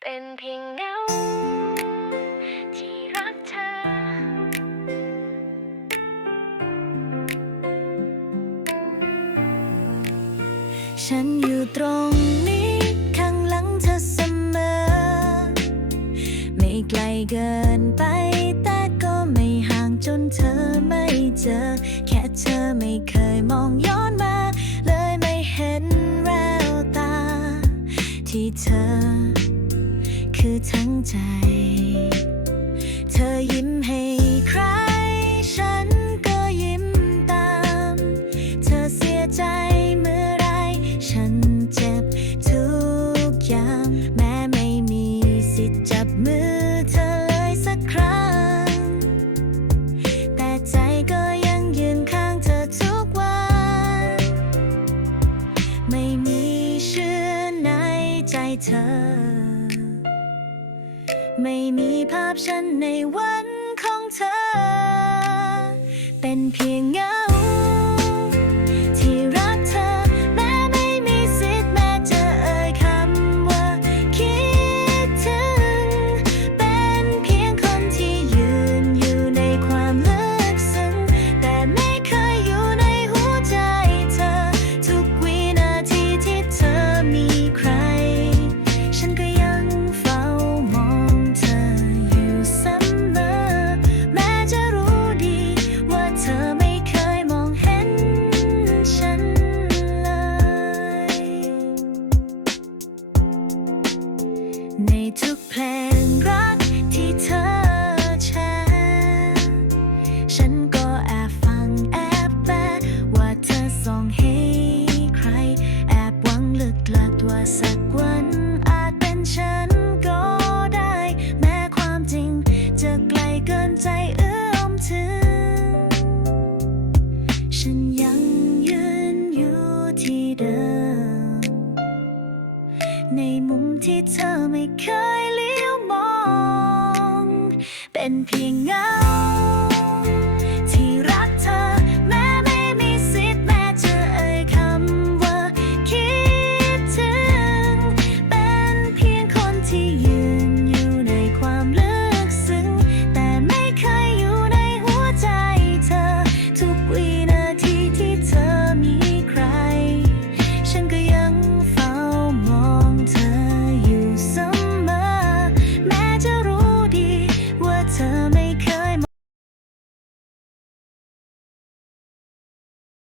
เป็นเพียงเงาที่รักเธอ ฉันอยู่ตรงนี้ข้างหลังเธอเสมอ ไม่ไกลเกินไปแต่ก็ไม่ห่างจนเธอไม่เจอ แค่เธอไม่เคยมองย้อนมา เลยไม่เห็นแววตาที่เธอ คือทั้งใจ เธอยิ้มให้ใคร ฉันก็ยิ้มตาม เธอเสียใจเมื่อไร ฉันเจ็บทุกอย่าง แม้ไม่มีสิทธิ์จับมือเธอเลยสักครั้ง แต่ใจก็ยังยืนข้างเธอทุกวัน ไม่มีเชื่อในใจเธอ ไม่มีภาพฉันในวันของเธอ เป็นเพียงเงา สักวันอาจเป็นฉันก็ได้ แม้ความจริงจะไกลเกินใจเอื้อมถึง ฉันยังยืนอยู่ที่เดิม ในมุมที่เธอไม่เคยเลี้ยวมอง เป็นเพียงเงา